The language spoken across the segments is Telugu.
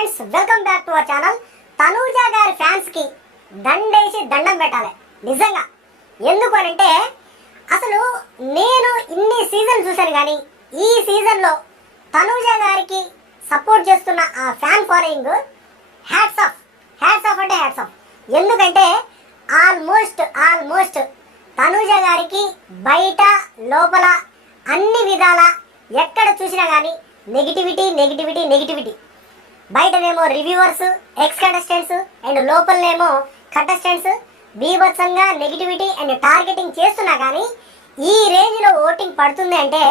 Friends, welcome back to our channel. Tanuja గారి ఫ్యాన్స్ కి దండేసి దండం పెట్టాలి నిజంగా. ఎందుకు అంటే అసలు నేను ఇన్ని సీజన్ చూశాను, కానీ ఈ సీజన్లో తనూజ గారికి సపోర్ట్ చేస్తున్న ఆ ఫ్యాన్ ఫాలోయింగ్ హ్యాట్స్ ఆఫ్ అంటే హ్యాట్స్ ఆఫ్. ఎందుకంటే ఆల్మోస్ట్ తనూజ గారికి బయట లోపల అన్ని విధాల ఎక్కడ చూసినా కానీ నెగిటివిటీ. బయటనేమో రివ్యూవర్స్, ఎక్స్ కంటెస్టెంట్స్ అండ్ లోపలనేమో కంటెస్టెంట్స్ బీభత్సంగా నెగిటివిటీ అండ్ టార్గెటింగ్ చేస్తున్నా కానీ ఈ రేంజ్లో ఓటింగ్ పడుతుంది అంటే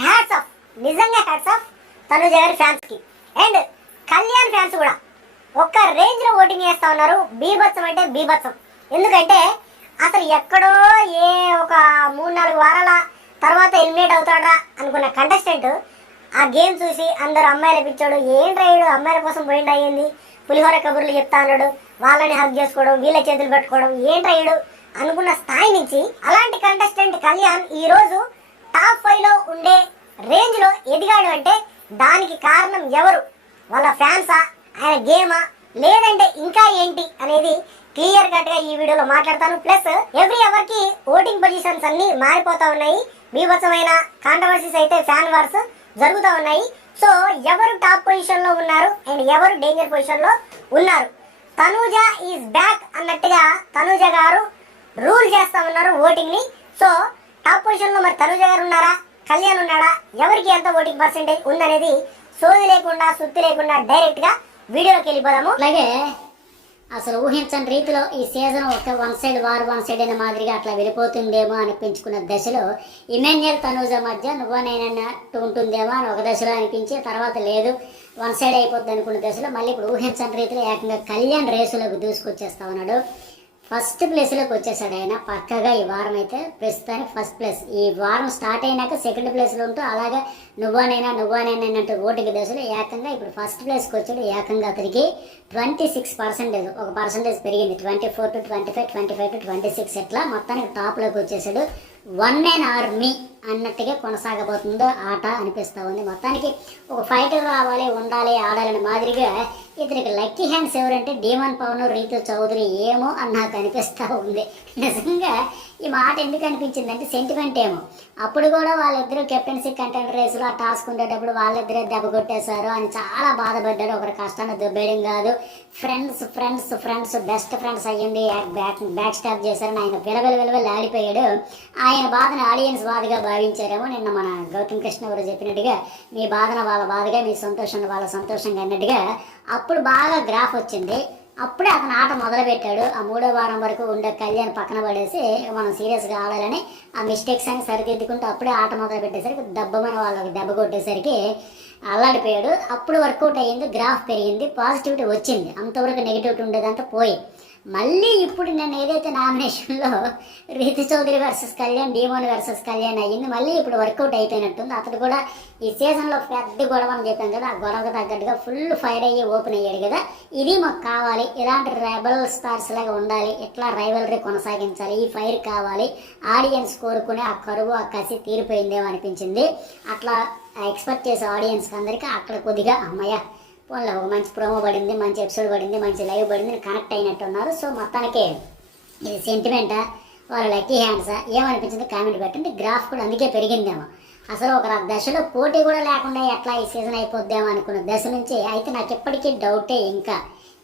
హ్యాట్స్ ఆఫ్, నిజంగా హ్యాట్స్ ఆఫ్ తనూజ గారి ఫ్యాన్స్కి. అండ్ కళ్యాణ్ ఫ్యాన్స్ కూడా ఒక్క రేంజ్లో ఓటింగ్ చేస్తూ ఉన్నారు. బీభత్సం అంటే బీభత్సం. ఎందుకంటే అసలు ఎక్కడో ఒక 3-4 వారాల తర్వాత ఎలిమినేట్ అవుతాడా అనుకున్న కంటెస్టెంట్ ఆ గేమ్ చూసి అందరు అమ్మాయిలు పిచ్చాడు, ఏంట్రాయుడు అమ్మాయిల కోసం పోయిండు అయ్యింది, పులిహోర కబుర్లు చెప్తా అన్నాడు, వాళ్ళని హక్ చేసుకోవడం, వీళ్ళ చేతులు పెట్టుకోవడం, ఏంట్రాయుడు అనుకున్న స్థాయి నుంచి అలాంటి కంటెస్టెంట్ కళ్యాణ్ ఈరోజు టాప్ 5లో ఉండే రేంజ్లో ఎదిగాడు అంటే దానికి కారణం ఎవరు? వాళ్ళ ఫ్యాన్సా, ఆయన గేమా, లేదంటే ఇంకా ఏంటి అనేది క్లియర్ కట్గా ఈ వీడియోలో మాట్లాడతాను. ప్లస్ ఎవ్రీ అవర్ కి ఓటింగ్ పొజిషన్స్ అన్ని మారిపోతా ఉన్నాయి. బీభత్సమైన కాంట్రవర్సీస్ అయితే ఫ్యాన్ వార్స్ జరుగుతూ ఉన్నాయి. సో ఎవరు టాప్ పొజిషన్లో ఉన్నారు అండ్ ఎవరు డేంజర్ పొజిషన్లో ఉన్నారు? తనూజ ఈజ్ బ్యాక్ అన్నట్టుగా తనూజ గారు రూల్ చేస్తా ఉన్నారు ఓటింగ్ని. సో టాప్ పొజిషన్లో మరి తనూజ గారు ఉన్నారా, కళ్యాణ్ ఉన్నాడా, ఎవరికి ఎంత ఓటింగ్ పర్సెంటేజ్ ఉందనేది సోది లేకుండా సుత్తి లేకుండా డైరెక్ట్గా వీడియోలోకి వెళ్ళిపోదాము. అలాగే అసలు ఊహించని రీతిలో ఈ సీజన్ ఒక వన్ సైడ్ అయిన మాదిరిగా అట్లా వెళ్ళిపోతుందేమో అనిపించుకున్న దశలో ఇమాన్యుయల్ తనూజ మధ్య నువ్వనైనట్టు ఉంటుందేమో అని ఒక దశలో అనిపించి, తర్వాత లేదు వన్ సైడ్ అయిపోద్ది అనుకున్న దశలో మళ్ళీ ఇప్పుడు ఊహించని రీతిలో ఏకంగా కళ్యాణ్ రేసులోకి దూసుకొచ్చేస్తా ఉన్నాడు. ఫస్ట్ ప్లేస్లోకి వచ్చేసాడు ఆయన పక్కగా. ఈ వారం అయితే ప్రస్తుతానికి ఫస్ట్ ప్లేస్. ఈ వారం స్టార్ట్ అయినాక సెకండ్ ప్లేస్లో ఉంటూ అలాగా నువ్వానైనా అన్నట్టు ఓటింగ్ దశలో ఏకంగా ఇప్పుడు ఫస్ట్ ప్లేస్కి వచ్చాడు. ఏకంగా అతనికి 26%, ఒక పర్సంటేజ్ పెరిగింది. 24 to 25, 25 to 26 ఎట్లా మొత్తానికి టాప్లోకి వచ్చేసాడు. వన్ మ్యాన్ ఆర్మీ అన్నట్టుగా కొనసాగబోతుందో ఆట అనిపిస్తూ ఉంది. మొత్తానికి ఒక ఫైటర్ రావాలి, ఉండాలి, ఆడాలని మాదిరిగా ఇతనికి లక్కీ హ్యాండ్స్ ఎవరంటే డీమన్ పవన్, రీతు చౌదరి ఏమో అని నాకు అనిపిస్తూ ఉంది. నిజంగా ఈ మాట ఎందుకు అనిపించింది అంటే సెంటిమెంట్ ఏమో. అప్పుడు కూడా వాళ్ళిద్దరూ కెప్టెన్సీ కంటెంట్ రేసులో ఆ టాస్క్ ఉండేటప్పుడు వాళ్ళిద్దరే దెబ్బ కొట్టేశారు అని చాలా బాధపడ్డాడు. ఒకరి కష్టాన్ని దుబ్బేయడం కాదు, ఫ్రెండ్స్ బెస్ట్ ఫ్రెండ్స్ అయ్యండి బ్యాక్ స్టాప్ చేశారని ఆయన విలవిల ఆడిపోయాడు. ఆయన బాధను ఆడియన్స్ బాధగా భావించారేమో. నిన్న మన గౌతమ్ కృష్ణ ఎవరు చెప్పినట్టుగా మీ బాధన వాళ్ళ బాధగా, మీ సంతోషాన్ని వాళ్ళ సంతోషంగా అన్నట్టుగా అప్పుడు బాగా గ్రాఫ్ వచ్చింది. అప్పుడే అతను ఆట మొదలుపెట్టాడు. ఆ 3వ వారం వరకు ఉండే కళ్యాణ్ పక్కన పడేసి మనం సీరియస్గా ఆడాలని ఆ మిస్టేక్స్ అని సరిదిద్దుకుంటూ అప్పుడే ఆట మొదలు పెట్టేసరికి దెబ్బమని వాళ్ళకి దెబ్బ కొట్టేసరికి అల్లాడిపోయాడు. అప్పుడు వర్కౌట్ అయ్యింది, గ్రాఫ్ పెరిగింది, పాజిటివిటీ వచ్చింది. అంతవరకు నెగిటివిటీ ఉండేదంతా పోయి మళ్ళీ ఇప్పుడు నేను ఏదైతే నామినేషన్లో Reethi Chowdary versus Kalyan, demon versus Kalyan అయ్యింది, మళ్ళీ ఇప్పుడు వర్కౌట్ అయిపోయినట్టుంది. అతడు కూడా ఈ సీజన్లో పెద్ద గొడవ అని చెప్పాను కదా, ఆ గొడవకు తగ్గట్టుగా ఫుల్ ఫైర్ అయ్యి ఓపెన్ అయ్యాడు కదా. ఇది మాకు కావాలి, ఇలాంటి రెబల్ స్టార్స్ లాగా ఉండాలి, ఇట్లా రైవలరీ కొనసాగించాలి, ఈ ఫైర్ కావాలి, ఆడియన్స్ కోరుకునే ఆ కరువు ఆ కసి తీరిపోయిందేమో అనిపించింది. అట్లా ఎక్స్పెక్ట్ చేసే ఆడియన్స్కి అందరికీ అక్కడ కొద్దిగా అమ్మయ్య వాళ్ళ ఒక మంచి ప్రోమో పడింది, మంచి ఎపిసోడ్ పడింది, మంచి లైవ్ పడింది, కనెక్ట్ అయినట్టు ఉన్నారు. సో మొత్తానికి ఇది సెంటిమెంటా, వాళ్ళ లక్కీ హ్యాండ్సా ఏమనిపించింది కామెంట్ పెట్టండి. గ్రాఫ్ కూడా అందుకే పెరిగిందేమో. అసలు ఒక దశలో పోటీ కూడా లేకుండా ఎట్లా ఈ సీజన్ అయిపోద్దామో అనుకున్న దశ నుంచి అయితే నాకు ఎప్పటికీ డౌటే ఇంకా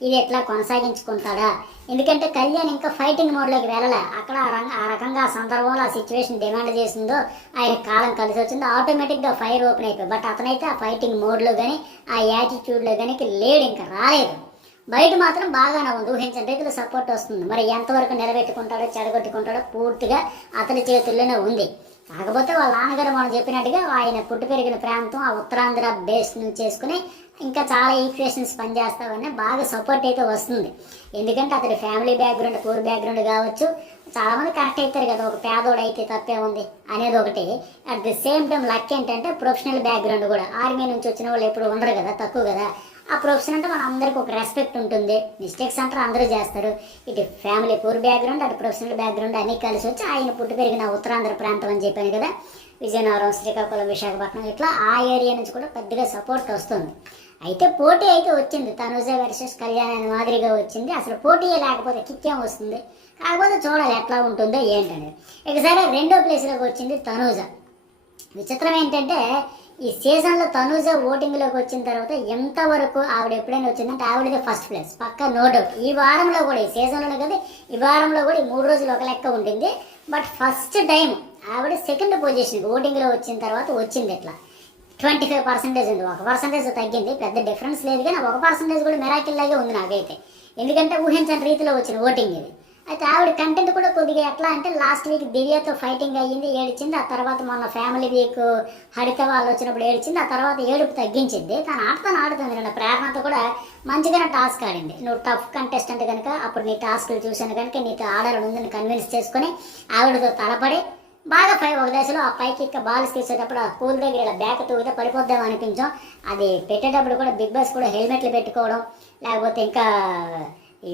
ఇది ఎట్లా కొనసాగించుకుంటాడా. ఎందుకంటే కళ్యాణ్ ఇంకా ఫైటింగ్ మోడ్లోకి వెళ్ళలే. అక్కడ ఆ రకంగా ఆ సందర్భంలో ఆ సిచ్యువేషన్ డిమాండ్ చేసిందో ఆయన కాలం కలిసి వచ్చిందో ఆటోమేటిక్గా ఫైర్ ఓపెన్ అయిపోయి. బట్ అతనైతే ఆ ఫైటింగ్ మోడ్లో కానీ ఆ యాటిట్యూడ్లో కానీ లేడు, ఇంకా రాలేదు. బయట మాత్రం బాగానే ఉంది, ఊహించని రీతిలో సపోర్ట్ వస్తుంది. మరి ఎంతవరకు నిలబెట్టుకుంటాడో చెడగొట్టుకుంటాడో పూర్తిగా అతని చేతుల్లోనే ఉంది. కాకపోతే వాళ్ళ నాన్నగారు మనం చెప్పినట్టుగా ఆయన పుట్టి పెరిగిన ప్రాంతం ఆ ఉత్తరాంధ్ర బేస్ నుంచి చేసుకుని ఇంకా చాలా ఈక్వేషన్స్ పనిచేస్తామని బాగా సపోర్ట్ అయితే వస్తుంది. ఎందుకంటే అతడి ఫ్యామిలీ బ్యాక్గ్రౌండ్, పూర్ బ్యాక్గ్రౌండ్ కావచ్చు, చాలామంది కరెక్ట్ అవుతారు కదా, ఒక పేదోడు అయితే తప్పే ఉంది అనేది ఒకటి. At the same time luck ఏంటంటే ప్రొఫెషనల్ బ్యాక్గ్రౌండ్ కూడా. ఆర్మీ నుంచి వచ్చిన వాళ్ళు ఎప్పుడు ఉండరు కదా, తక్కువ కదా. ఆ ప్రొఫెషన్ అంటే మన అందరికీ ఒక రెస్పెక్ట్ ఉంటుంది. మిస్టేక్స్ అంటారు, అందరూ చేస్తారు. ఇటు ఫ్యామిలీ పూర్ బ్యాక్గ్రౌండ్, అటు ప్రొఫెషనల్ బ్యాక్గ్రౌండ్ అన్నీ కలిసి వచ్చి ఆయన పుట్టి పెరిగిన ఉత్తరాంధ్ర ప్రాంతం అని చెప్పాను కదా, విజయనగరం, శ్రీకాకుళం, విశాఖపట్నం, ఇట్లా ఆ ఏరియా నుంచి కూడా పెద్దగా సపోర్ట్ వస్తుంది. అయితే పోటీ అయితే వచ్చింది, తనుజ వర్సెస్ కళ్యాణ్ అనే మాదిరిగా వచ్చింది. అసలు పోటీయే లేకపోతే కిక్కేం వస్తుంది, కాకపోతే చూడాలి ఎట్లా ఉంటుందో ఏంటనేది. ఇక సరే, రెండో ప్లేస్లోకి వచ్చింది తనుజ. విచిత్రం ఏంటంటే ఈ సీజన్లో తనుజ ఓటింగ్లోకి వచ్చిన తర్వాత ఎంతవరకు ఆవిడ ఎప్పుడైనా వచ్చిందంటే ఆవిడదే ఫస్ట్ ప్లేస్ పక్కా, నో డౌట్. ఈ వారంలో కూడా, ఈ సీజన్లోనే కదా, ఈ వారంలో కూడా ఈ 3 రోజులు ఒక లెక్క ఉంటుంది. బట్ ఫస్ట్ టైం ఆవిడ సెకండ్ పొజిషన్ ఓటింగ్లో వచ్చిన తర్వాత వచ్చింది. ఎట్లా 25% ఉంది, 1% తగ్గింది, పెద్ద డిఫరెన్స్ లేదు. కానీ 1% కూడా మిరాకిల్ లాగే ఉంది నాకైతే, ఎందుకంటే ఊహించని రీతిలో వచ్చిన ఓటింగ్ ఇది. అయితే ఆవిడ కంటెంట్ కూడా కొద్దిగా ఎట్లా అంటే లాస్ట్ వీక్ దివ్యతో ఫైటింగ్ అయ్యింది, ఏడిచింది. ఆ తర్వాత మొన్న ఫ్యామిలీ వీక్ హరిత వాళ్ళు వచ్చినప్పుడు ఏడిచింది. ఆ తర్వాత ఏడుపు తగ్గించింది. తను ఆడుతుంది. నిన్న ప్రేరణతో కూడా మంచిగానే టాస్క్ ఆడింది. నువ్వు టఫ్ కంటెస్టెంట్ కనుక అప్పుడు నీ టాస్క్లు చూశాను కనుక నీతో ఆడాలని ఉందని కన్విన్స్ చేసుకొని ఆవిడతో తలపడి బాగా ఒక దశలో ఆ పైకి ఇక్క బాల్స్ తీసేటప్పుడు ఆ పూల్ దగ్గర ఇలా బ్యాక్ తూగితే పడిపోద్దాం అనిపించాం. అది పెట్టేటప్పుడు కూడా బిగ్ బాస్ కూడా హెల్మెట్లు పెట్టుకోవడం, లేకపోతే ఇంకా ఈ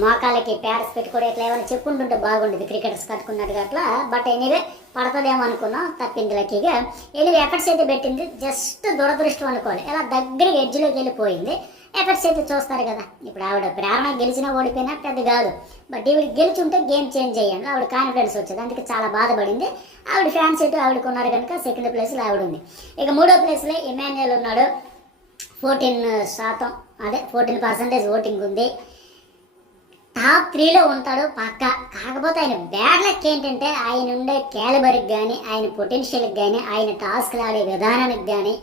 మోకాళ్ళకి ప్యాడ్స్ పెట్టుకోవడం, ఇట్లా ఏమైనా చెప్పుకుంటుంటే బాగుండేది క్రికెటర్స్ కట్టుకున్నట్టుగా అట్లా. బట్ ఎనీవే పడుతుందేమో అనుకున్నాం, తప్పింది లక్కీగా. ఎనీవే ఎఫర్ట్స్ అయితే పెట్టింది, జస్ట్ దురదృష్టం అనుకోవాలి, ఇలా దగ్గరికి ఎడ్జ్లోకి వెళ్ళిపోయింది. ఎఫర్ట్స్ అయితే చూస్తారు కదా. ఇప్పుడు ఆవిడ ప్రేరణ గెలిచినా ఓడిపోయినా పెద్ద కాదు, బట్ ఈవిడ గెలిచి ఉంటే గేమ్ చేంజ్ చేయండి, ఆవిడ కాన్ఫిడెన్స్ వచ్చేది. అందుకే చాలా బాధపడింది. ఆవిడ ఫ్యాన్స్ అయితే ఆవిడకు ఉన్నారు కనుక సెకండ్ ప్లేస్లో ఆవిడ ఉంది. ఇక మూడో ప్లేస్లో ఇమాన్యుయల్ ఉన్నాడు. 14%, అదే 14% ఓటింగ్ ఉంది. టాప్ 3లో ఉంటాడు పక్క. కాకపోతే ఆయన బ్యాడ్ లక్ ఏంటంటే ఆయన ఉండే క్యాలిబర్కి కానీ, ఆయన పొటెన్షియల్కి కానీ, ఆయన టాస్క్లు ఆడే విధానానికి కానీ,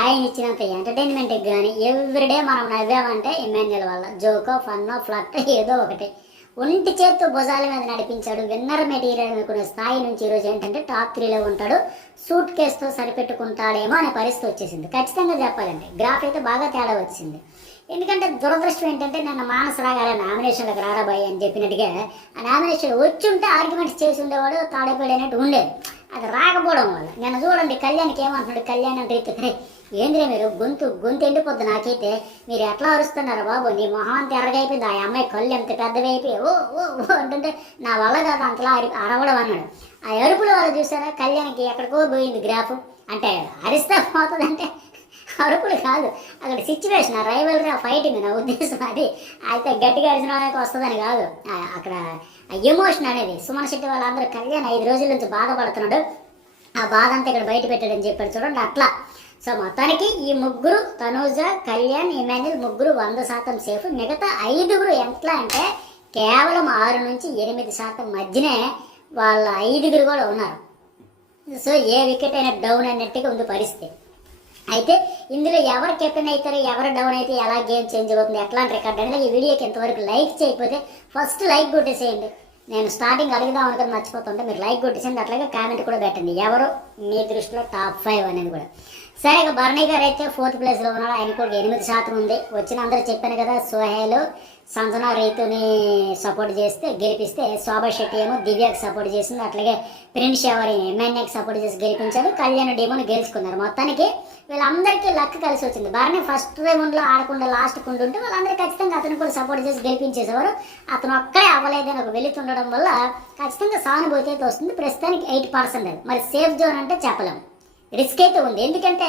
ఆయన ఇచ్చినంత ఎంటర్టైన్మెంట్కి కానీ ఎవ్రీడే మనం నవ్వామంటే ఇమాన్యుయల్ వల్ల. జోకో, ఫన్నో, ఫ్లట్ ఏదో ఒకటి. ఒంటి చేత్తో భుజాల మీద నడిపించాడు. విన్నర్ మెటీరియల్ అనుకునే స్థాయి నుంచి ఈరోజు ఏంటంటే టాప్ 3లో ఉంటాడు. సూట్ కేసుతో సరిపెట్టుకుంటాడేమో అనే పరిస్థితి వచ్చేసింది. ఖచ్చితంగా చెప్పాలంటే గ్రాఫ్ అయితే బాగా తేడా వచ్చింది. ఎందుకంటే దురదృష్టం ఏంటంటే నన్ను మానస రాగాల నామినేషన్లకు రారాబాయి అని చెప్పినట్టుగా ఆ నామినేషన్ వచ్చి ఉంటే ఆర్గ్యుమెంట్స్ చేసి ఉండేవాడు, తాడైపోయినట్టు ఉండేది. అది రాకపోవడం వల్ల నేను చూడండి కళ్యాణ్కి ఏమంటున్నాడు. కళ్యాణ్ అంటే రీతి ఏంద్రే మీరు గొంతు ఎండిపోద్ది నాకైతే, మీరు ఎట్లా అరుస్తున్నారు బాబు, నీ మొహం అంత ఎర్రగైపోయింది, ఆ అమ్మాయి కళ్ళు ఎంత పెద్దవి అయిపోయి ఓ ఓ ఓ అంటుంటే నా వల్ల కాదు అంతలా అరవడం అన్నాడు. ఆ అరుపుల వల్ల చూసారా కళ్యాణ్కి ఎక్కడికో పోయింది గ్రాఫ్. అంటే అరిస్తా పోతుందంటే అరుపులు కాదు, అక్కడ సిచ్యువేషన్, ఆ రైవల్రీ, ఆ ఫైటింగ్ నా ఉద్దేశం అది. అయితే గట్టిగా అరిచిన వాళ్ళకి వస్తుందని కాదు, అక్కడ ఎమోషన్ అనేది. సుమన్ శెట్టి వాళ్ళందరూ కళ్యాణ్ 5 రోజుల నుంచి బాధపడుతున్నాడు, ఆ బాధ అంతా ఇక్కడ బయట పెట్టాడని చెప్పాడు చూడండి అట్లా. సో మొత్తానికి ఈ ముగ్గురు, తనూజ, కళ్యాణ్, ఇమాన్యుయల్ ముగ్గురు 100% సేఫ్. మిగతా 5గురు ఎట్లా అంటే కేవలం 6 నుంచి 8% మధ్యనే వాళ్ళ 5గురు కూడా ఉన్నారు. సో ఏ వికెట్ అయినా డౌన్ అన్నట్టుగా ఉంది పరిస్థితి. అయితే ఇందులో ఎవరు కెప్టెన్ అవుతారు, ఎవరు డౌన్ అయితే ఎలా గేమ్ చేంజ్ అవుతుంది, ఎట్లాంటి రికార్డ్ అనేది ఈ వీడియోకి ఇంతవరకు లైక్ చేయకపోతే ఫస్ట్ లైక్ కొట్టేసేయండి. నేను స్టార్టింగ్ అడుగుదాం అనుకుని మర్చిపోతుంటే మీరు లైక్ కొట్టేసేయండి. అట్లాగే కామెంట్ కూడా పెట్టండి ఎవరు మీ దృష్టిలో టాప్ 5 అనేది కూడా. సరే, ఇక భరణి గారు అయితే 4th ప్లేస్లో ఉన్నాడు. ఆయన కూడా 8% ఉంది. వచ్చిన అందరూ చెప్పాను కదా, సోహేల్, సంజన, రీతుని సపోర్ట్ చేస్తే గెలిపిస్తే, శోభా శెట్టి ఏమో దివ్యకి సపోర్ట్ చేసింది. అట్లాగే ప్రిన్స్ ఎవరి ఎమ్మెన్యేకి సపోర్ట్ చేసి గెలిపించాడు. కళ్యాణ్ డేమోని గెలుచుకున్నారు. మొత్తానికి వీళ్ళందరికీ లక్ కలిసి వచ్చింది. భరణి ఫస్ట్ రౌండ్లో ఆడకుండా లాస్ట్ కుంటుంటే వాళ్ళందరూ ఖచ్చితంగా అతను కూడా సపోర్ట్ చేసి గెలిపించేసేవారు. అతను ఒక్కడే అవ్వలేదని ఒక వెళుతుండడం వల్ల ఖచ్చితంగా సానుభూతి అయితే వస్తుంది. ప్రస్తుతానికి 8%. మరి సేఫ్ జోన్ అంటే చెప్పలేము, రిస్క్ అయితే ఉంది. ఎందుకంటే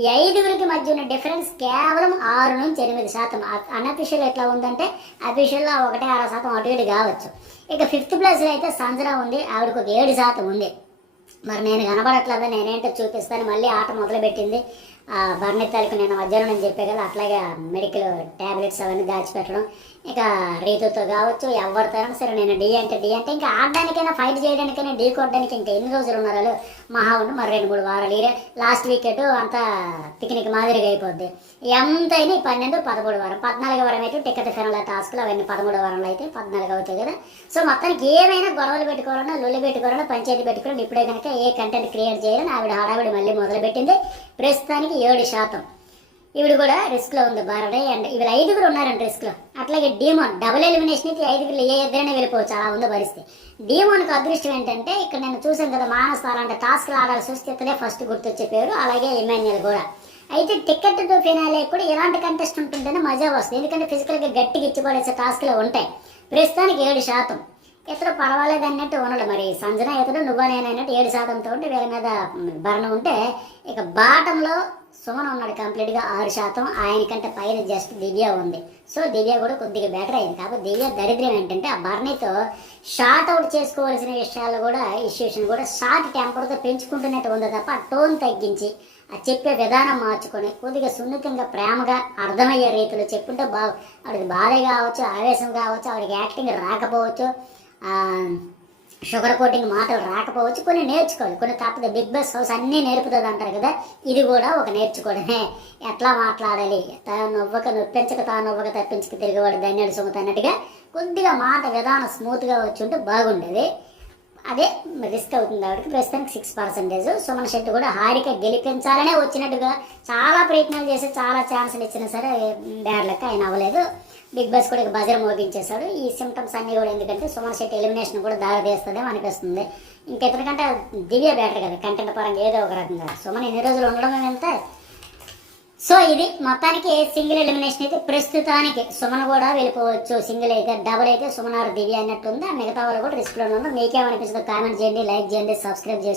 ఈ 5గురికి మధ్య ఉన్న డిఫరెన్స్ కేవలం 6 నుంచి 8%. అన్అఫీషియల్ ఎట్లా ఉందంటే అఫీషియల్లో 1-6% అటు ఇటు కావచ్చు. ఇక 5th ప్లేస్లో అయితే సంజన ఉంది, ఆవిడకు ఒక 7% ఉంది. మరి నేను కనబడట్లేదు, నేనేంటో చూపిస్తాను. మళ్ళీ ఆట మొదలుపెట్టింది. భరణి తాలూకు నేను మధ్యాహ్నం నేను చెప్పే కదా, అట్లాగే మెడికల్ ట్యాబ్లెట్స్ అవన్నీ దాచిపెట్టడం. ఇక రీతుతో కావచ్చు, ఎవరితో సరే నేను డి అంటే ఇంకా ఆడడానికైనా ఫైట్ చేయడానికైనా ఢీ కొట్టడానికి ఇంకా ఎన్ని రోజులు ఉన్నారు మహా ఉండి మరి 2-3 వారాలు. ఇదే లాస్ట్ వీకెట్ అంతా పిక్నిక్ మాదిరిగా అయిపోద్ది. ఎంతైనా 12, 13 వారం, 14 వారం అయితే టికెట్ ఫైనల్ టాస్క్లు అవన్నీ 13 వారంలో అయితే 14 అవుతాయి కదా. సో మొత్తానికి ఏమైనా గొడవలు పెట్టుకోవాలన్నా, లొల్లి పెట్టుకోవాలన్నా, పంచాయతీ పెట్టుకోవాలన్నా ఇప్పుడే కనుక ఏ కంటెంట్ క్రియేట్ చేయాలని ఆవిడ హడావిడి మళ్ళీ మొదలుపెట్టింది. ప్రస్తుతానికి 7%. ఇవిడు కూడా రిస్క్లో ఉంది భారడే. అండ్ వీళ్ళు 5గురు ఉన్నారండి రిస్క్లో. అట్లాగే డీమోన్ డబుల్ ఎలిమినేషన్ అయితే 5గురు ఏ ఇద్దరైనా వెళ్ళిపోవచ్చు, అలా ఉంది పరిస్థితి. డీమోన్కి అదృష్టం ఏంటంటే ఇక్కడ నేను చూసాను కదా, మానస్ అలాంటి టాస్క్లు ఆడాలి చూస్తే ఫస్ట్ గుర్తొచ్చే పేరు. అలాగే ఇమాన్యుయల్ కూడా. అయితే టికెట్ టు ఫినాలే కూడా ఇలాంటి కంటెస్ట్ ఉంటుంటేనే మజా వస్తుంది. ఎందుకంటే ఫిజికల్గా గట్టిగా ఇచ్చిపడేసే టాస్క్లు ఉంటాయి. ప్రస్తుతానికి 7%. ఇతడు పర్వాలేదు అన్నట్టు ఉన్నాడు. మరి సంజన ఇతడు నువ్వు నేను అన్నట్టు 7%తో ఉంటే వీళ్ళ మీద భరణ ఉంటే, ఇక బాటంలో సుమన్ ఉన్నాడు కంప్లీట్గా 6%, ఆయనకంటే పైన జస్ట్ దివ్య ఉంది. సో దివ్య కూడా కొద్దిగా బెటర్ అయింది. కాబట్టి దివ్య దరిద్రం ఏంటంటే ఆ బర్నీతో షార్ట్ అవుట్ చేసుకోవాల్సిన విషయాలు కూడా ఇష్యూషన్ కూడా షార్ట్ టెంపర్తో పెంచుకుంటున్నట్టు ఉంది తప్ప ఆ టోన్ తగ్గించి ఆ చెప్పే విధానం మార్చుకొని కొద్దిగా సున్నితంగా ప్రేమగా అర్థమయ్యే రీతిలో చెప్పుంటే ఆవిడకి బాధ కావచ్చు, ఆవేశం కావచ్చు, ఆవిడకి యాక్టింగ్ రాకపోవచ్చు, షుగర్ కోటింగ్ మాటలు రాకపోవచ్చు, కొన్ని నేర్చుకోవాలి, కొన్ని తప్పదు. బిగ్ బాస్ హౌస్ అన్నీ నేర్పుతుంది అంటారు కదా, ఇది కూడా ఒక నేర్చుకోవడమే. ఎట్లా మాట్లాడాలి, నొప్పించక నొవ్వక తప్పించక తిరిగేవాడు ధన్యుడు సుమత అన్నట్టుగా కొద్దిగా మాట విధానం స్మూత్గా వచ్చి ఉంటే బాగుండేది. అదే రిస్క్ అవుతుంది ఆవిడకి. ప్రస్తుతానికి 6%. సుమన్ శెట్టి కూడా హారిక గెలిపించాలనే వచ్చినట్టుగా చాలా ప్రయత్నాలు చేసి చాలా ఛాన్సులు ఇచ్చినా సరే బ్యాడ్ లెక్క ఆయన అవ్వలేదు. బిగ్ బాస్ కూడా బజర్ మోగించేశాడు. ఈ సిమ్టమ్స్ అన్నీ కూడా ఎందుకంటే సుమన్ శెట్టి ఎలిమినేషన్ కూడా దాగతీస్తుందేమో అనిపిస్తుంది. ఇంకెంతకంటే దివ్య బెటర్ కదా కంటెంట్ పరంగా ఏదో ఒక రకంగా. సుమన్ ఎన్ని రోజులు ఉండడం ఎంత. సో ఇది మొత్తానికి సింగిల్ ఎలిమినేషన్ అయితే ప్రస్తుతానికి సుమన్ కూడా వెళ్ళిపోవచ్చు. సింగిల్ అయితే, డబుల్ అయితే సుమన్ ఆర్ దివ్య అన్నట్టుంది. ఆ మిగతా వాళ్ళు కూడా రిస్క్లో ఉన్నారు. మీకేమనిపిస్తుందో కామెంట్ చేయండి, లైక్ చేయండి, సబ్స్క్రైబ్ చేయండి.